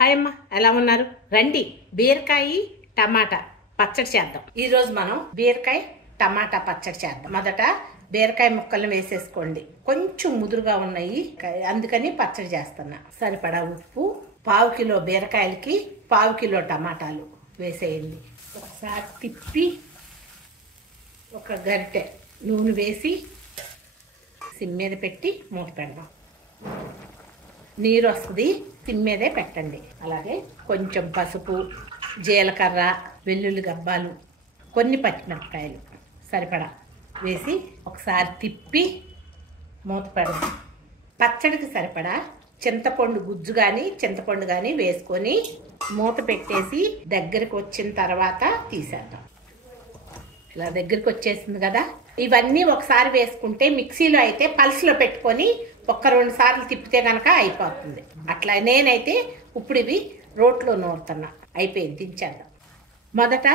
Hi అమ్మ, ఎలా ఉన్నారు? రండి బీరకాయ టమాటా పచ్చడి చేద్దాం. ఈ రోజు మనం బీరకాయ టమాటా పచ్చడి చేద్దాం. మొదట బీరకాయ ముక్కలను వేసేసుకోండి. కొంచెం ముదురుగా ఉన్నాయి, అందుకని పచ్చడి చేస్తున్నా. సరిపడా ఉప్పు, 1/2 కిలో బీరకాయలకి 1/2 కిలో టమాటాలు వేసేయండి. ఒకసారి తిప్పి ఒక గరిటె నూనె వేసి సిమ్ మీద పెట్టి మూత పెడదాం. నీరు వస్తుంది, సిమ్ మీదే పెట్టండి. అలాగే కొంచెం పసుపు, జీలకర్ర, వెల్లుల్లి గబ్బాలు, కొన్ని పచ్చిమిరపకాయలు సరిపడా వేసి ఒకసారి తిప్పి మూత పెడదాం. పచ్చడికి సరిపడా చింతపండు గుజ్జు కానీ చింతపండు కానీ వేసుకొని మూత పెట్టేసి దగ్గరికి వచ్చిన తర్వాత తీసేద్దాం. ఇలా దగ్గరికి వచ్చేసింది కదా. ఇవన్నీ ఒకసారి వేసుకుంటే మిక్సీలో అయితే పల్స్లో పెట్టుకొని 1-2 సార్లు తిప్పితే కనుక అయిపోతుంది. అట్లా నేనైతే ఇప్పుడు ఇవి రోట్లో నూరుతున్నా. అయిపోయింది, దించేద్దాం. మొదట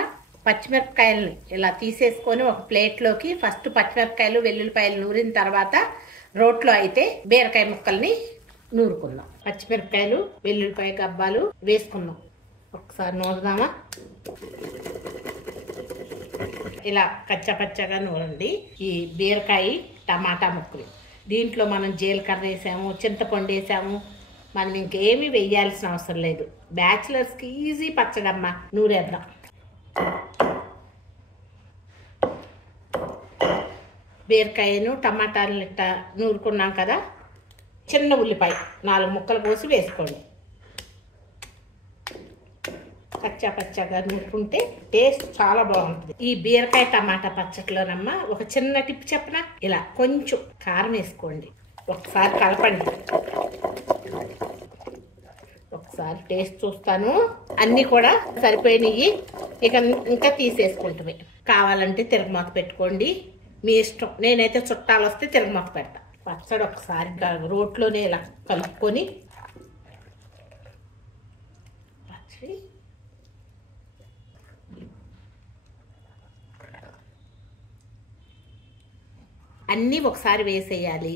పచ్చిమిరపకాయలని ఇలా తీసేసుకొని ఒక ప్లేట్లోకి ఫస్ట్ పచ్చిమిరపకాయలు వెల్లుల్లిపాయలు నూరిన తర్వాత రోట్లో అయితే బీరకాయ ముక్కల్ని నూరుకుందాం. పచ్చిమిరపకాయలు వెల్లుల్లిపాయ గబ్బాలు వేసుకుందాం. ఒకసారి నూరుదామా. ఇలా కచ్చపచ్చగా నూరండి ఈ బీరకాయ టమాటా ముక్కలు. దీంట్లో మనం జీలకర్ర వేసాము, చింతపండు వేసాము, మనం ఇంకేమీ వేయాల్సిన అవసరం లేదు. బ్యాచిలర్స్కి ఈజీ పచ్చడమ్మ. నూరేద్దాం. బీరకాయను టమాటాలు ఇట్ట నూరుకున్నాం కదా. చిన్న ఉల్లిపాయ 4 ముక్కలు కోసి వేసుకోండి. కచ్చా పచ్చగా నూరుకుంటే టేస్ట్ చాలా బాగుంటుంది. ఈ బీరకాయ టమాటా పచ్చట్లోనమ్మ ఒక చిన్న టిప్ చెప్పనా. ఇలా కొంచెం కారం వేసుకోండి, ఒకసారి కలపండి. ఒకసారి టేస్ట్ చూస్తాను. అన్నీ కూడా సరిపోయినాయి. ఇంకా తీసేసుకుంటామే. కావాలంటే తిరగమాత పెట్టుకోండి, మీ ఇష్టం. నేనైతే చుట్టాలు వస్తే తిరగమాత పెడతా. పచ్చడి ఒకసారి రోట్లోనే ఇలా కలుపుకొని పచ్చడి అన్నీ ఒకసారి వేసేయాలి.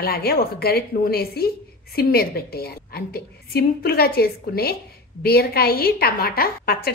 అలాగే ఒక గరిటె నూనె వేసి సిమ్ మీద పెట్టేయాలి. అంతే, సింపుల్గా చేసుకునే బీరకాయ టమాటా పచ్చడి.